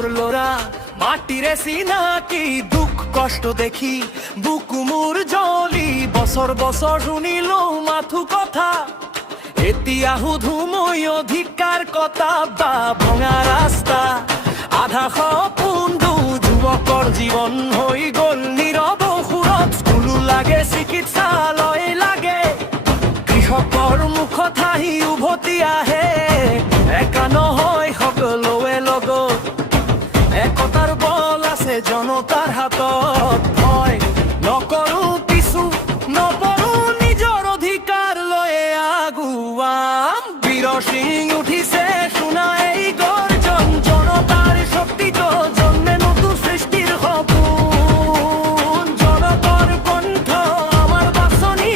করলোরা মাটিরে সিনাকি দুঃখ কষ্ট দেখি বুকুমুর জলি বছর বছর শুনিল মাথু কথা এতিয়া হুধুময় অধিকার কথা বা ভঙা রাস্তা আধা সপোনটো যুৱকৰ জীৱন হৈ গ'ল নীৰৱ সুৰত স্কুলো লাগে চিকিৎসালয় লাগে কৃষকৰ মুখত হাঁহি উভতি আহে একা নহয় সকলোৱে লগত একতাৰ বল আছে জনতাৰ হাতত ভয় নকৰো পিছু নপৰো নিজৰ অধিকাৰ লৈয়ে আগুৱাম বীৰ সিং উঠিছে শুনা এই গৰ্জন জনতাৰ শক্তিত জন্মে নতুন সৃষ্টিৰ সপোন জনতাৰ কণ্ঠ আমাৰ বাছনি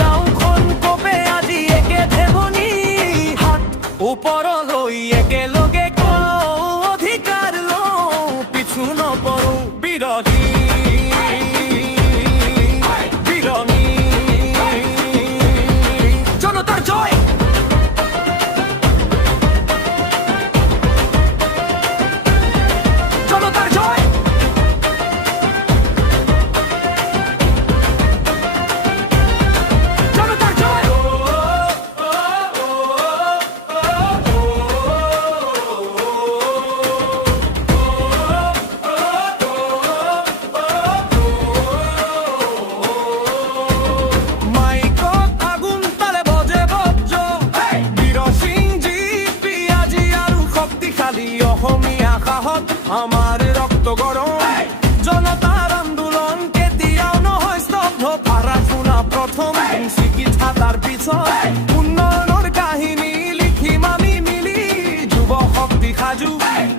গাঁওখন কপে আজি একে ধেবনি হাত ওপৰলৈ একেলগে অধিকাৰ লওঁ পিছু নপৰো বিৰতি জনতাৰ জয় জনতার জয় জনতার জয় মাইকত আগুন তালে বজে বজ্র বীৰ সিং জি পিয়াজি আৰু শক্তিশালী অসমীয়া সাহস আমাৰ ৰক্ত গৰম জনতাৰ আন্দোলন কেতিয়াও নহয় স্তব্ধ ভাড়া শুনা প্ৰথম চিকিৎসা তাৰ পিছত উন্নয়নৰ কাহিনী লিখিম আমি মিলি যুৱ শক্তি সাজু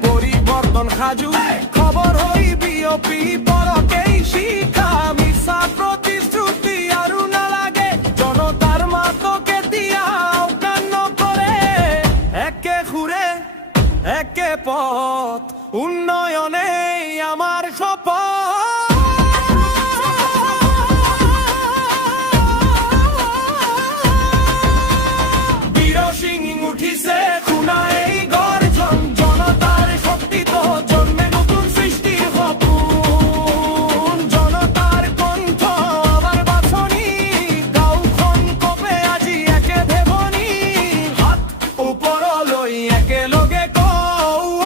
পৰিৱৰ্তন সাজু খবৰ হৈ বিয়পি পৰকেই শিক্ষা মিছা প্ৰতিশ্ৰুতি আৰু নালাগে জনতাৰ মাত কেতিয়াও কাণ নকৰে একে সুৰে একে পথ উন্নয়নেই আমাৰ শপথ